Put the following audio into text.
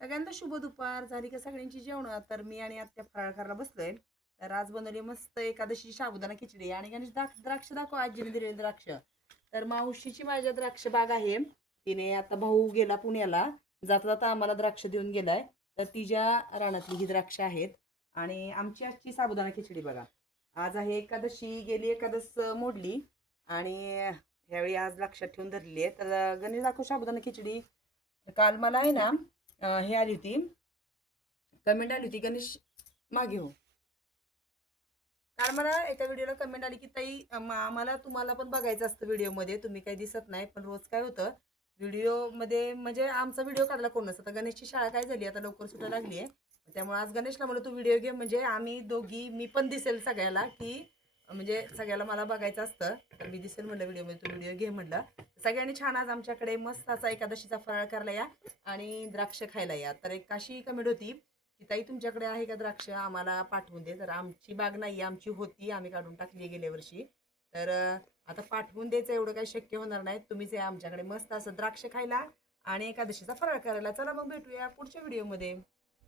सगळ्यांना शुभ दुपार. झाली का सगळ्यांची जेवणं? तर मी आणि आत्या फराळ करायला बसलोय. तर आज बनवली मस्त एकादशी साबुदाणा खिचडी आणि गणेश द्राक्ष दाखव, आजीने दिलेली द्राक्ष. तर मावशीची माझ्या द्राक्ष बाग आहे. तिने आता भाऊ गेला पुण्याला, जाता जाता आम्हाला द्राक्ष देऊन गेलाय. तर तिच्या रानातली ही द्राक्ष आहेत. आणि आमची आजची साबुदाणा खिचडी बघा. आज आहे एकादशी, गेली एकादश मोडली आणि ह्यावेळी आज लक्षात ठेवून धरली आहे. तर गणेश दाखव साबुदाणा खिचडी. काल मला आहे ना हे आली होती, कमेंट आली होती गणेश मागे हो. काल मला एका व्हिडिओला कमेंट आली की ताई आम्हाला तुम्हाला पण बघायचं असतं व्हिडिओमध्ये, तुम्ही काही दिसत नाही. पण रोज काय होतं व्हिडिओमध्ये, म्हणजे आमचा व्हिडिओ काढला कोण नसतं. आता गणेशची शाळा काय झाली, आता लवकर सुटायला लागली आहे. त्यामुळे आज गणेशला म्हणलं तू व्हिडिओ घे, म्हणजे आम्ही दोघी, मी पण दिसेल सगळ्याला, की म्हणजे सगळ्याला मला बघायचं असतं. तर मी दिसेल म्हणलं व्हिडिओमध्ये, तू व्हिडिओ घे म्हणलं. सगळ्यांनी छान आज आमच्याकडे मस्त असा एकादशीचा फराळ करायला या आणि द्राक्ष खायला या. तर एक अशी कमेंट होती की ताई तुमच्याकडे आहे का द्राक्ष, आम्हाला पाठवून दे. तर आमची बाग नाही, आमची होती, आम्ही काढून टाकली गेल्या वर्षी. तर आता पाठवून द्यायचं एवढं काही शक्य होणार नाही. तुम्हीच या आमच्याकडे मस्त असं द्राक्ष खायला आणि एकादशीचा फराळ करायला. चला मग भेटूया पुढच्या व्हिडिओमध्ये.